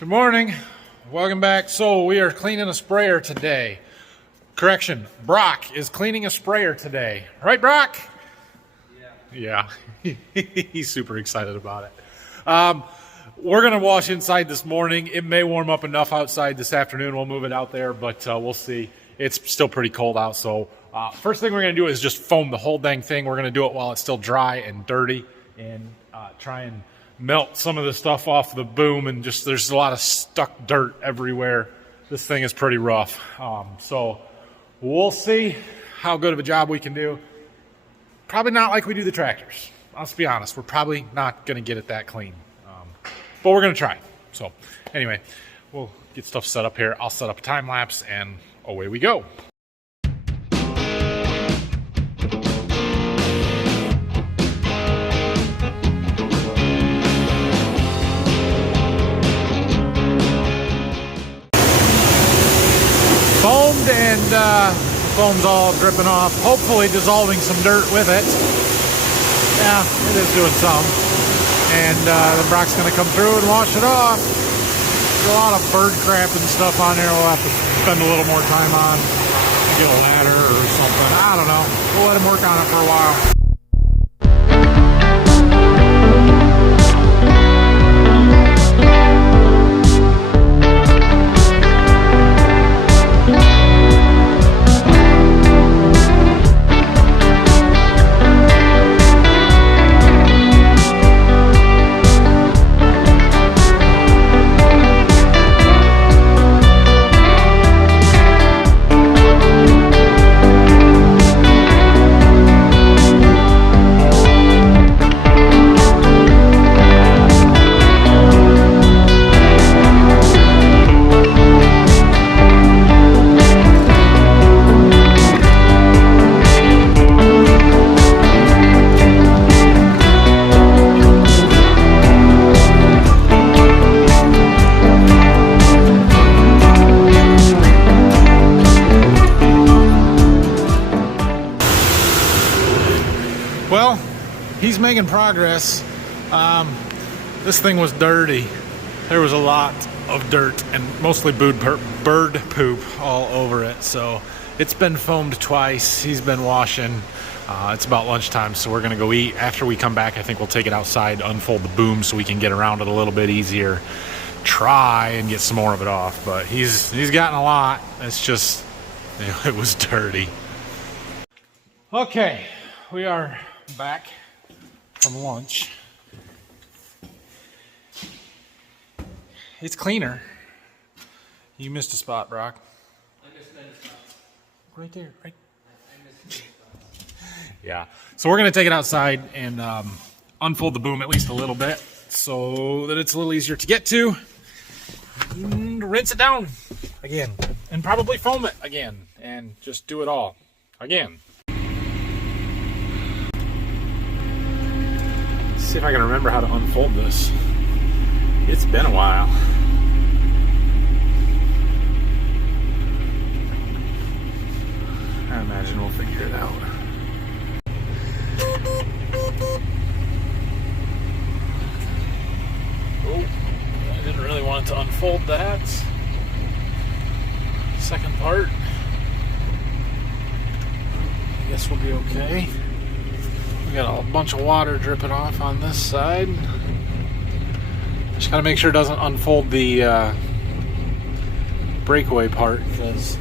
Good morning. Welcome back. So we are cleaning a sprayer today. Correction, Brock is cleaning a sprayer today. Right, Brock? Yeah. He's super excited about it. We're going to wash inside this morning. It may warm up enough outside this afternoon. We'll move it out there, but we'll see. It's still pretty cold out. So first thing we're going to do is just foam the whole dang thing. We're going to do it while it's still dry and dirty and try and melt some of the stuff off the boom, and just there's a lot of stuck dirt everywhere. This thing is pretty rough. So we'll see how good of a job we can do. Probably not like we do the tractors. Let's be honest. We're probably not going to get it that clean. But we're going to try. So anyway, we'll get stuff set up here. I'll set up a time lapse and away we go. Foamed, and the foam's all dripping off, hopefully dissolving some dirt with it. Yeah, it is doing some. And then Brock's going to come through and wash it off. There's a lot of bird crap and stuff on there we'll have to spend a little more time on. Get a ladder or something. I don't know. We'll let him work on it for a while. Well, he's making progress. This thing was dirty. There was a lot of dirt and mostly bird poop all over it. So it's been foamed twice. He's been washing. It's about lunchtime, so we're gonna go eat. After we come back, I think we'll take it outside, unfold the boom so we can get around it a little bit easier. Try and get some more of it off, but he's gotten a lot. It's just, you know, it was dirty. Okay, we are back from lunch. It's cleaner. You missed a spot, Brock. I missed a spot. Right there, right. I missed a spot. Yeah. So we're gonna take it outside and unfold the boom at least a little bit so that it's a little easier to get to. And rinse it down again, and probably foam it again, and just do it all again. See if I can remember how to unfold this. It's been a while. I imagine we'll figure it out. Oh, I didn't really want to unfold that. Second part. I guess we'll be okay. We got a bunch of water dripping off on this side. Just gotta make sure it doesn't unfold the breakaway part, because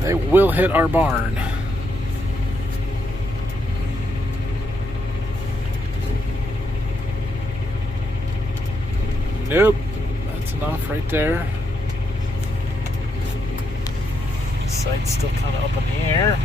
they will hit our barn. Nope, that's enough right there. This side's still kind of up in the air.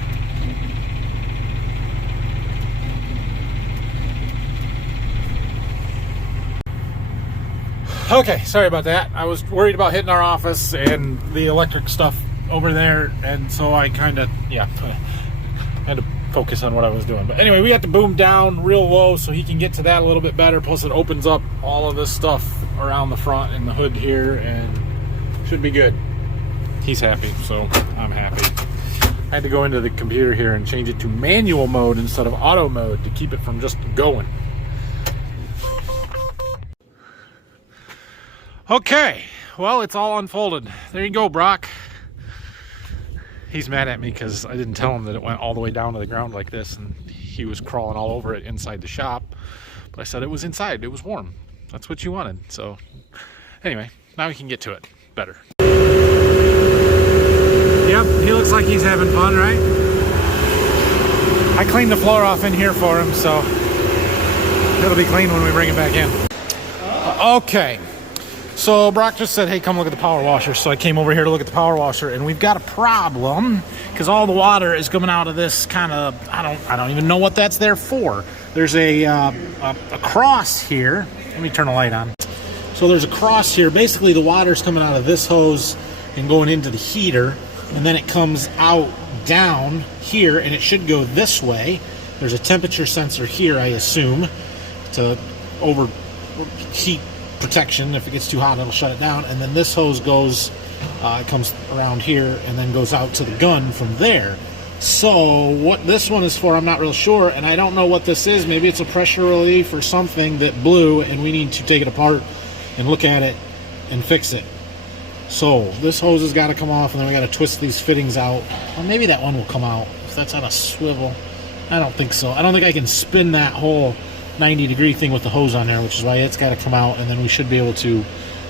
Okay, sorry about that. I was worried about hitting our office and the electric stuff over there, and so I kind of, had to focus on what I was doing. But anyway, we got the boom down real low so he can get to that a little bit better. Plus it opens up all of this stuff around the front and the hood here, and should be good. He's happy, so I'm happy. I had to go into the computer here and change it to manual mode instead of auto mode to keep it from just going. Okay, well, it's all unfolded. There you go, Brock. He's mad at me because I didn't tell him that it went all the way down to the ground like this, and he was crawling all over it inside the shop. But I said it was inside, it was warm. That's what you wanted. So anyway, now we can get to it better. Yep, he looks like he's having fun, right? I cleaned the floor off in here for him, so it'll be clean when we bring it back in. Okay. So Brock just said, hey, come look at the power washer. So I came over here to look at the power washer, and we've got a problem because all the water is coming out of this kind of, I don't even know what that's there for. There's a cross here. Let me turn the light on. So there's a cross here. Basically, the water's coming out of this hose and going into the heater, and then it comes out down here, and it should go this way. There's a temperature sensor here, I assume, to overheat protection. If it gets too hot, it'll shut it down. And then this hose goes, it comes around here and then goes out to the gun from there. So what this one is for, I'm not real sure, and I don't know what this is. Maybe it's a pressure relief or something that blew, and we need to take it apart and look at it and fix it. So this hose has got to come off, and then we got to twist these fittings out. Or maybe that one will come out if that's on a swivel. I don't think so. I don't think I can spin that whole 90-degree thing with the hose on there, which is why it's got to come out, and then we should be able to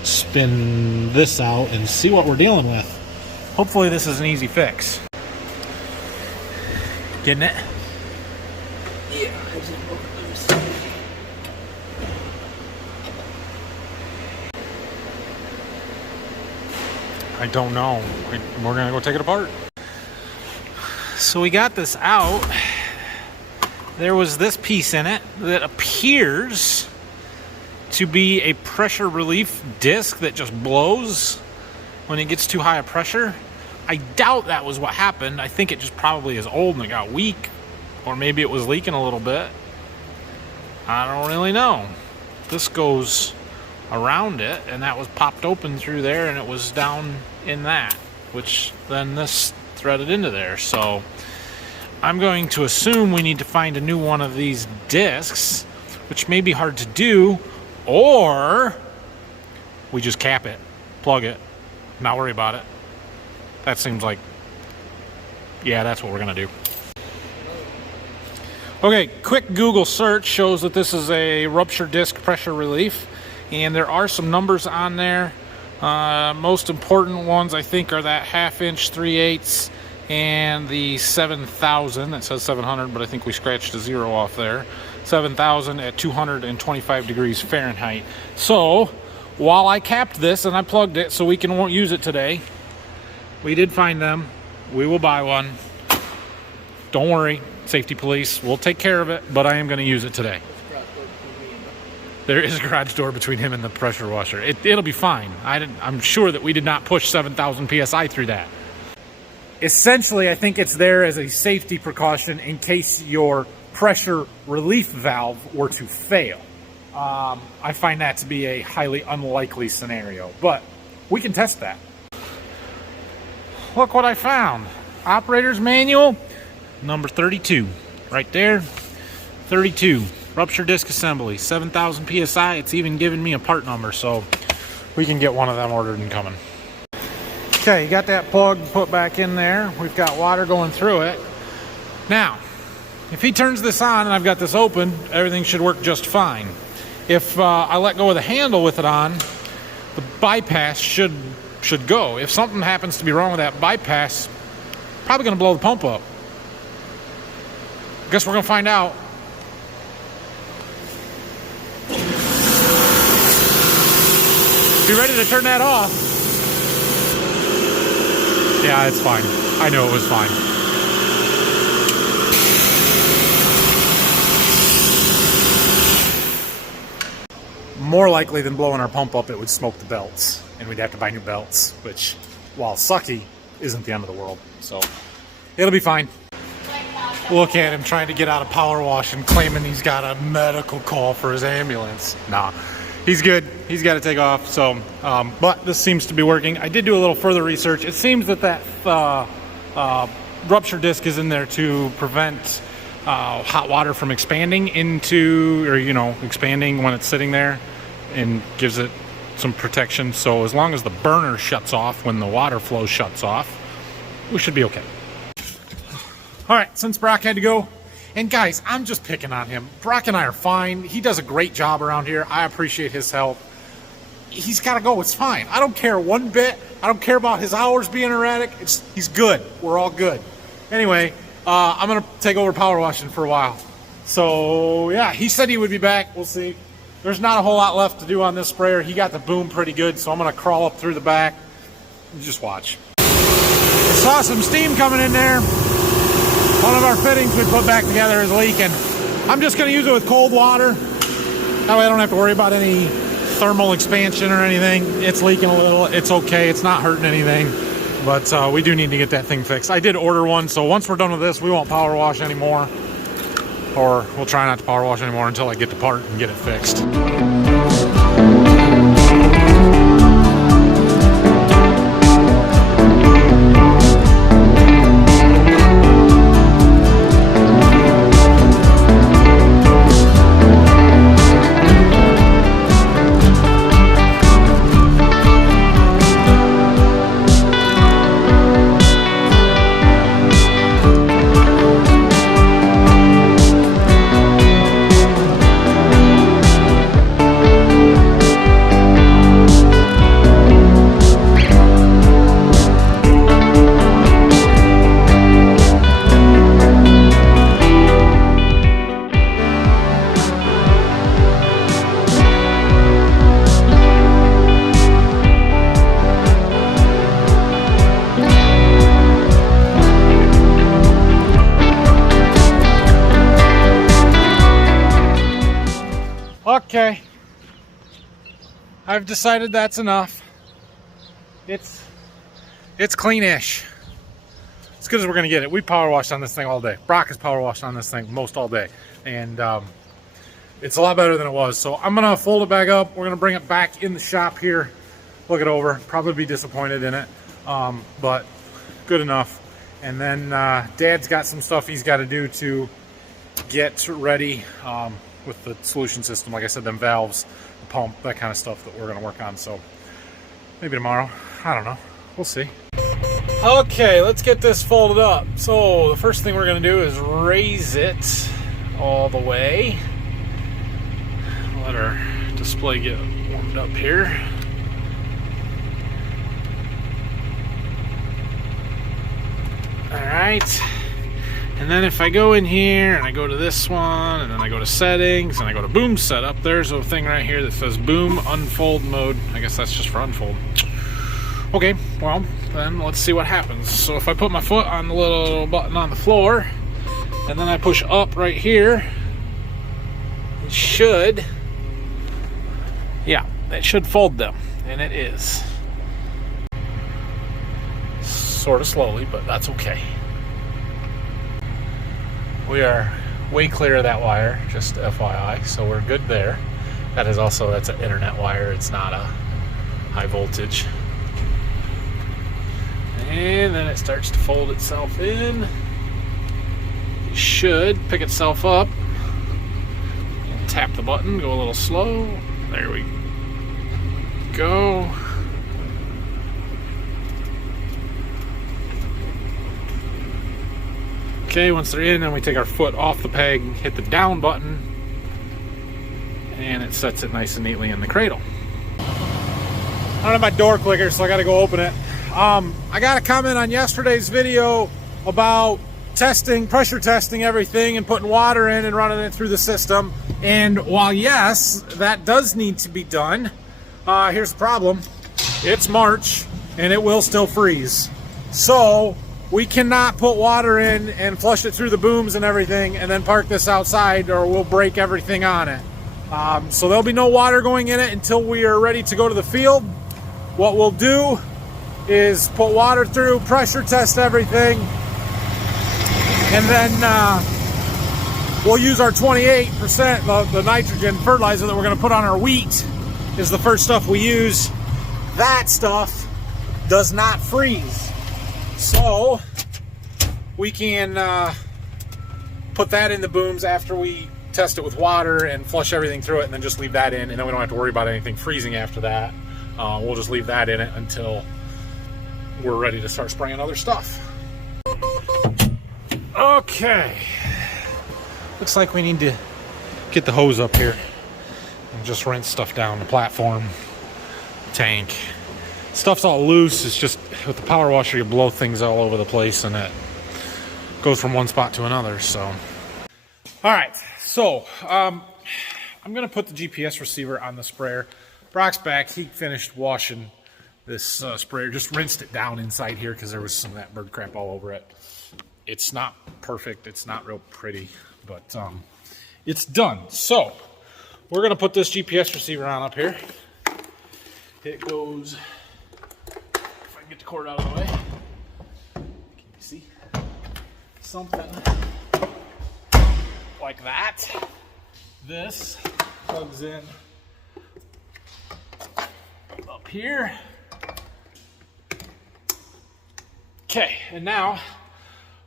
spin this out and see what we're dealing with. Hopefully this is an easy fix. Getting it? Yeah, I just understand. I don't know. We're gonna go take it apart. So we got this out. There was this piece in it that appears to be a pressure relief disc that just blows when it gets too high a pressure. I doubt that was what happened. I think it just probably is old and it got weak, or maybe it was leaking a little bit. I don't really know. This goes around it, and that was popped open through there, and it was down in that, which then this threaded into there. So I'm going to assume we need to find a new one of these discs, which may be hard to do, or we just cap it, plug it, not worry about it. That seems like, yeah, that's what we're gonna do. Okay, quick Google search shows that this is a ruptured disc pressure relief, and there are some numbers on there. Most important ones, I think, are that 1/2 inch 3/8 and the 7,000. That says 700, but I think we scratched a 0 off there. 7,000 at 225 degrees Fahrenheit. So while I capped this and I plugged it so we won't use it today, we did find them. We will buy one. Don't worry, safety police, we'll take care of it, but I am going to use it today. There is a garage door between him and the pressure washer. It'll be fine. I'm sure that we did not push 7,000 PSI through that. Essentially, I think it's there as a safety precaution in case your pressure relief valve were to fail. I find that to be a highly unlikely scenario, but we can test that. Look what I found. Operator's manual, number 32, right there. 32, ruptured disc assembly, 7,000 PSI. It's even giving me a part number, so we can get one of them ordered and coming. Okay, you got that plug put back in there. We've got water going through it. Now, if he turns this on and I've got this open, everything should work just fine. If I let go of the handle with it on, the bypass should go. If something happens to be wrong with that bypass, probably going to blow the pump up. Guess we're going to find out. Be ready to turn that off. Yeah, it's fine. I know it was fine. More likely than blowing our pump up, it would smoke the belts, and we'd have to buy new belts, which, while sucky, isn't the end of the world. So it'll be fine. Look at him trying to get out of power wash and claiming he's got a medical call for his ambulance. Nah, he's good. He's got to take off. So, but this seems to be working. I did do a little further research. It seems that rupture disc is in there to prevent hot water from expanding into, or expanding when it's sitting there, and gives it some protection, so as long as the burner shuts off when the water flow shuts off, we should be okay. All right, since Brock had to go, and guys, I'm just picking on him. Brock and I are fine. He does a great job around here. I appreciate his help. He's got to go. It's fine. I don't care one bit. I don't care about his hours being erratic. He's good. We're all good. Anyway, I'm going to take over power washing for a while. So, yeah, he said he would be back. We'll see. There's not a whole lot left to do on this sprayer. He got the boom pretty good, so I'm going to crawl up through the back. Just watch. I saw some steam coming in there. One of our fittings we put back together is leaking. I'm just going to use it with cold water. That way I don't have to worry about any thermal expansion or anything. It's leaking a little. It's okay. It's not hurting anything. But we do need to get that thing fixed. I did order one, so once we're done with this, we won't power wash anymore. Or we'll try not to power wash anymore until I get the part and get it fixed. Okay, I've decided that's enough. It's cleanish. As good as we're gonna get it. We power washed on this thing all day. Brock has power washed on this thing most all day, and it's a lot better than it was. So I'm gonna fold it back up. We're gonna bring it back in the shop here, look it over. Probably be disappointed in it, but good enough. And then Dad's got some stuff he's got to do to get ready. With the solution system, like I said, them valves, the pump, that kind of stuff that we're going to work on. So maybe tomorrow, I don't know, we'll see. Okay, let's get this folded up. So the first thing we're going to do is raise it all the way. Let our display get warmed up here. All right. And then if I go in here and I go to this one and then I go to settings and I go to boom setup, there's a thing right here that says boom unfold mode. I guess that's just for unfold. Okay, well, then let's see what happens. So if I put my foot on the little button on the floor and then I push up right here, it should, yeah, it should fold them. And it is. Sort of slowly, but that's okay. We are way clear of that wire, just FYI, so we're good there. That is also, that's an internet wire, it's not a high voltage. And then it starts to fold itself in. It should pick itself up. Tap the button, go a little slow. There we go. Okay, once they're in, then we take our foot off the peg, hit the down button, and it sets it nice and neatly in the cradle. I don't have my door clicker, so I gotta go open it. I got a comment on yesterday's video about testing, pressure testing everything and putting water in and running it through the system. And while yes, that does need to be done, here's the problem. It's March and it will still freeze. So we cannot put water in and flush it through the booms and everything and then park this outside or we'll break everything on it. So there'll be no water going in it until we are ready to go to the field. What we'll do is put water through, pressure test everything, and then we'll use our 28% of the nitrogen fertilizer that we're going to put on our wheat is the first stuff we use. That stuff does not freeze. So we can put that in the booms after we test it with water and flush everything through it and then just leave that in, and then we don't have to worry about anything freezing after that. We'll just leave that in it until we're ready to start spraying other stuff. Okay. Looks like we need to get the hose up here and just rinse stuff down the platform, tank. Stuff's all loose. It's just with the power washer you blow things all over the place and it goes from one spot to another. So all right, so I'm gonna put the GPS receiver on the sprayer. Brock's back. He finished washing this sprayer, just rinsed it down inside here because there was some of that bird crap all over it. It's not perfect, it's not real pretty, but it's done. So we're gonna put this GPS receiver on up here. It goes, if I can get the cord out of the way, can you see? Something like that. This plugs in up here. Okay, and now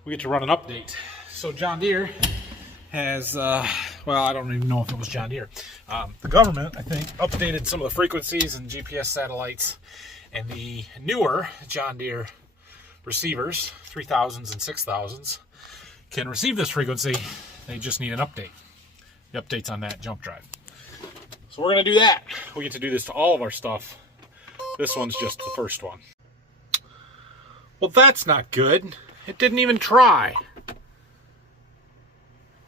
we get to run an update. So John Deere has, well, I don't even know if it was John Deere. The government, I think, updated some of the frequencies and GPS satellites, and the newer John Deere receivers, 3000s and 6000s, can receive this frequency. They just need an update. The update's on that jump drive. So we're going to do that. We get to do this to all of our stuff. This one's just the first one. Well, that's not good. It didn't even try.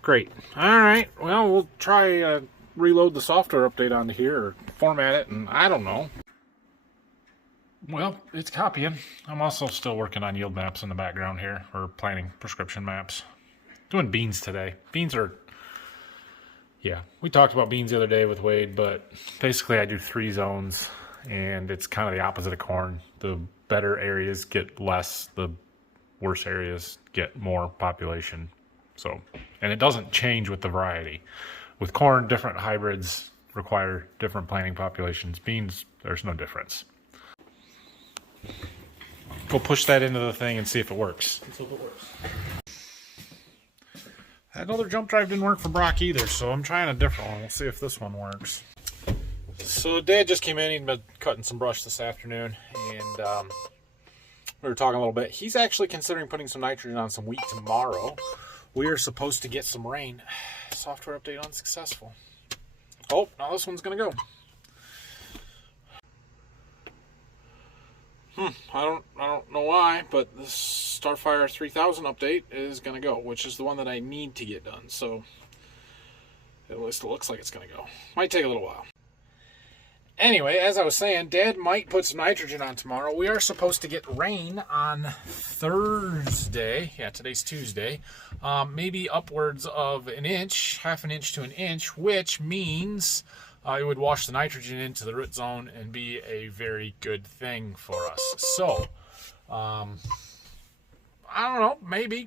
Great. All right. Well, we'll try reload the software update onto here or format it, and I don't know. Well, it's copying. I'm also still working on yield maps in the background here, or planning prescription maps. Doing beans today. Beans are, yeah, we talked about beans the other day with Wade, but basically I do 3 zones, and it's kind of the opposite of corn. The better areas get less, the worse areas get more population. So, and it doesn't change with the variety. With corn, different hybrids require different planting populations. Beans, there's no difference. Go push that into the thing and see if it works. Let's hope it works. That other jump drive didn't work for Brock either, so I'm trying a different one. We'll see if this one works. So Dad just came in. He'd been cutting some brush this afternoon, and we were talking a little bit. He's actually considering putting some nitrogen on some wheat tomorrow. We are supposed to get some rain. Software update unsuccessful. Oh, now this one's gonna go. I don't know why, but this Starfire 3000 update is gonna go, which is the one that I need to get done. So at least it looks like it's gonna go. Might take a little while. Anyway, as I was saying, Dad might put some nitrogen on tomorrow. We are supposed to get rain on Thursday. Yeah, today's Tuesday. Maybe upwards of an inch, half an inch to an inch, which means it would wash the nitrogen into the root zone and be a very good thing for us. So, I don't know,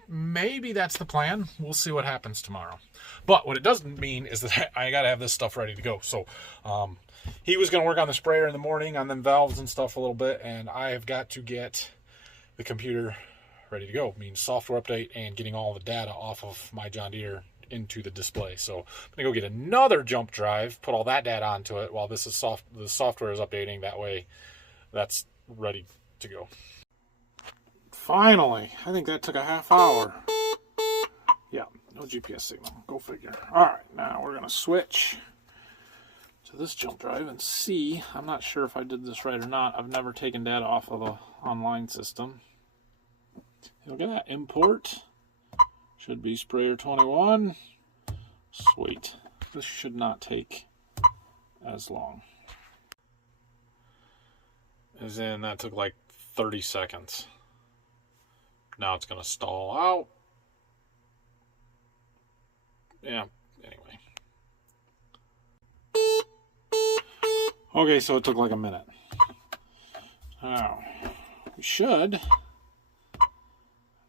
maybe that's the plan. We'll see what happens tomorrow. But what it doesn't mean is that I got to have this stuff ready to go. So, he was going to work on the sprayer in the morning, on them valves and stuff a little bit, and I have got to get the computer ready to go. Means software update and getting all the data off of my John Deere into the display. So I'm going to go get another jump drive, put all that data onto it while this is the software is updating. That way that's ready to go. Finally, I think that took a half hour. Yeah, no GPS signal. Go figure. All right, now we're going to switch to this jump drive and see. I'm not sure if I did this right or not. I've never taken data off of the online system. Look at that. Import. Should be sprayer 21. Sweet. This should not take as long. As in, that took like 30 seconds. Now it's going to stall out. Yeah, anyway. Okay, so it took like a minute. Now, we should.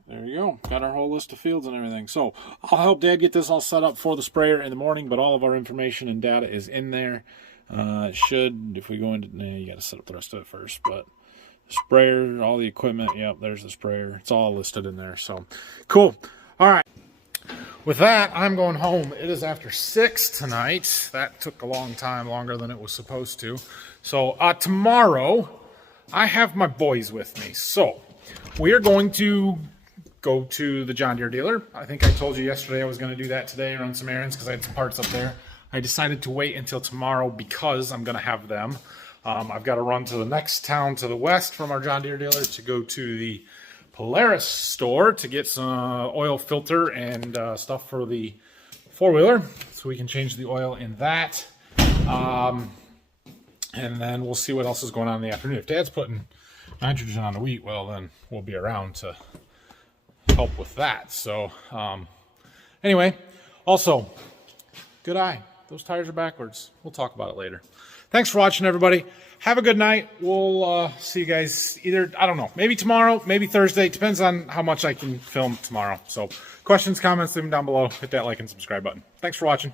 There you go. Got our whole list of fields and everything. So, I'll help Dad get this all set up for the sprayer in the morning, but all of our information and data is in there. It should, if we go into, you got to set up the rest of it first, but sprayer, all the equipment, yep, there's the sprayer. It's all listed in there, so cool. All right. With that, I'm going home. It is after 6 tonight. That took a long time, longer than it was supposed to. So tomorrow, I have my boys with me. So we are going to go to the John Deere dealer. I think I told you yesterday I was going to do that today, run some errands because I had some parts up there. I decided to wait until tomorrow because I'm going to have them. I've got to run to the next town to the west from our John Deere dealer to go to the Polaris store to get some oil filter and stuff for the four-wheeler so we can change the oil in that. And then we'll see what else is going on in the afternoon. If Dad's putting nitrogen on the wheat, well, then we'll be around to help with that. So anyway, also, good eye. Those tires are backwards. We'll talk about it later. Thanks for watching, everybody. Have a good night. We'll see you guys either, I don't know, maybe tomorrow, maybe Thursday. Depends on how much I can film tomorrow. So questions, comments, leave them down below. Hit that like and subscribe button. Thanks for watching.